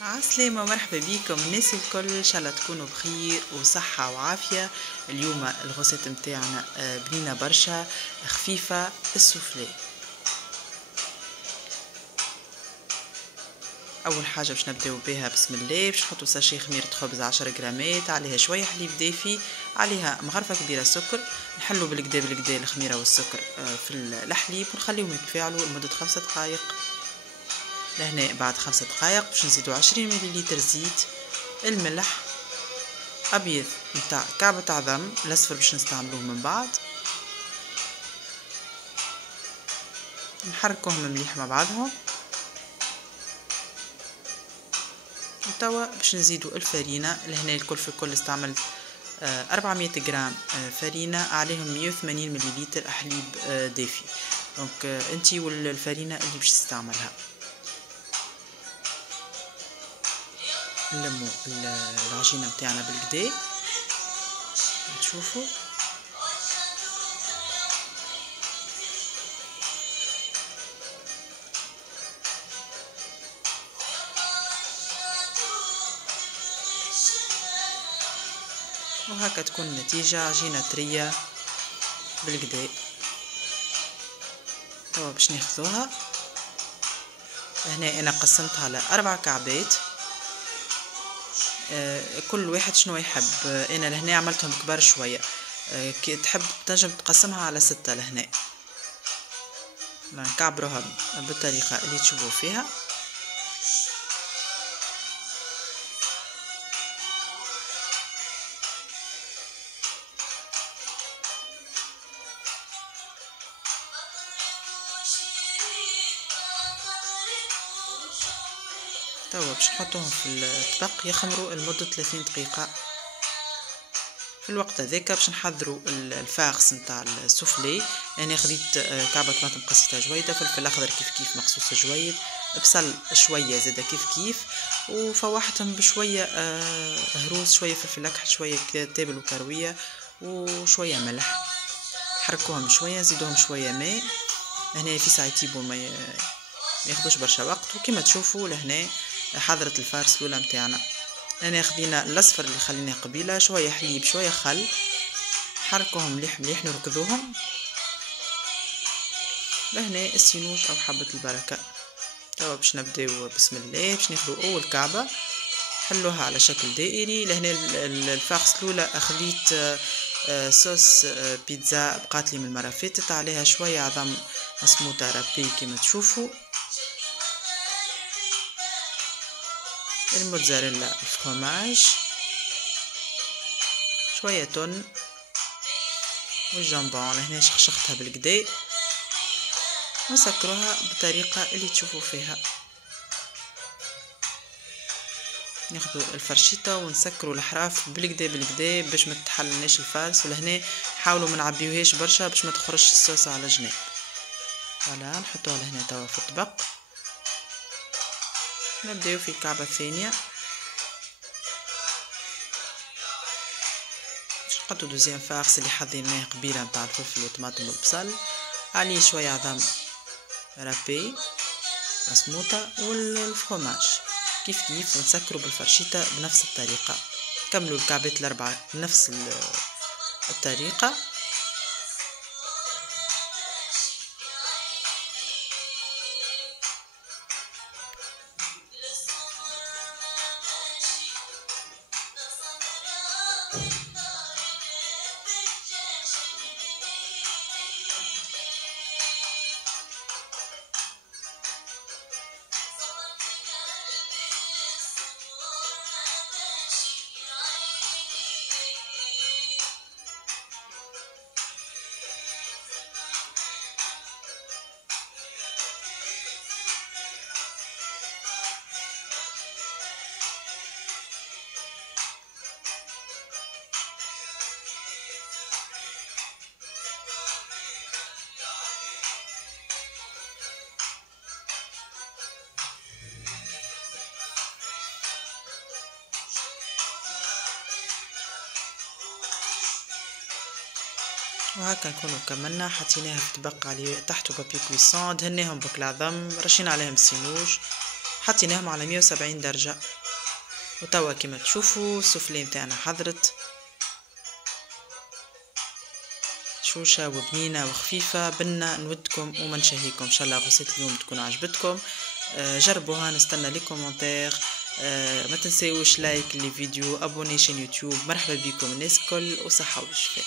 عسلامة ومرحبا بيكم الناس الكل، ان شاء الله تكونوا بخير وصحة وعافية. اليوم الغوصات متاعنا بنينة برشا خفيفة السوفلي. اول حاجة باش نبداو بها بسم الله، باش نحطو ساشي خميرة خبز 10 جرامات، عليها شوية حليب دافي، عليها مغرفة كبيرة سكر. نحلو بالكدا الخميرة والسكر في الحليب ونخليهم يتفاعلوا لمدة 5 دقائق. لهنا بعد 5 دقائق باش نزيدو 20 مليلتر زيت، الملح، ابيض نتاع كعبة عظم، الاصفر باش نستعملوه من بعد. نحركوهم مليح مع بعضهم. وتوا باش نزيدو الفرينة. لهنا الكل في الكل استعملت 400 غرام فرينة، عليهم 180 مليلتر حليب دافي. دونك انتي والفرينة اللي باش تستعملها. نلمو العجينة متاعنا بالكدا تشوفوا. وهكا تكون النتيجة عجينة طرية بالكدا. توا باش ناخذوها. هنا انا قسمتها ل 4 كعبات، كل واحد شنو يحب. انا لهنا عملتهم كبار شويه، كي تحب تنجم تقسمها على 6 لهنا. نكعبروها بالطريقه اللي تشوفوا فيها. توا باش نحطوهم في الطبق يخمروا لمده 30 دقيقه. في الوقت هذاك باش نحضروا الفاغس نتاع السوفلي. يعني خديت كعبه طماطم قصيتها جويده، فلفل اخضر كيف كيف مقصوص جويد، بصل شويه زاده كيف كيف، وفوحتهم بشويه هروس، شويه فلفل اكحل، شويه تابل وكرويه، وشويه ملح. حركوهم شويه، نزيدوهم شويه ماء. هنا في ساعه يطيبوا ما ياخدوش برشا وقت. وكما تشوفوا لهنا حضرت الفارس الاولى متاعنا. انا خدينا الاصفر اللي خليناه قبيله، شويه حليب شويه خل، حركوهم مليح مليح، نركضوهم. لهنا السينوش او حبه البركه. توا باش نبداو بسم الله. باش ناخذوا اول كعبه حلوها على شكل دائري. لهنا الفاخس الاولى اخذيت صوص بيتزا بقاتلي من المره فاتت، عليها شويه عظم مسموطه رابي كما تشوفوا، الموتزاريلا، الفرماج، شويه تون، والجامبون. لهنا شخشختها بالكدا، ونسكروها بالطريقه اللي تشوفوا فيها. ناخذوا الفرشيطه ونسكروا الحراف بالكدا باش ما تحلناش الفارس. ولهنا حاولوا ما نعبيوهاش برشا باش ما تخرجش الصوص على جناب. فوالا نحطوها لهنا توا في الطبق. نبداو في الكعبه الثانيه. نحطو دوزيام فارس اللي حضيناه قبيله نتاع الفلفل والطماطم والبصل، عليه شويه عظم رابي مسموطه، والفرماج كيف كيف، ونسكروا بالفرشيطه بنفس الطريقه. كملوا الكعبات الاربعه بنفس الطريقه. وهكا نكونوا كملنا. حطيناها في طبق عليه تحته بابي كويسون، دهناهم بكل عظم، رشينا عليهم سينوج، حطيناهم على 170 درجة. وتوا كما تشوفوا السوفلي متاعنا حضرت شوشة وبنينة وخفيفة. بنا نودكم وما نشهيكم. ان شاء الله غسيت اليوم تكون عجبتكم. جربوها. نستنى لي كومنتير. ما تنسيوش لايك لي فيديو، ابونيشن يوتيوب. مرحبا بكم الناس الكل، وصحة وشفاء.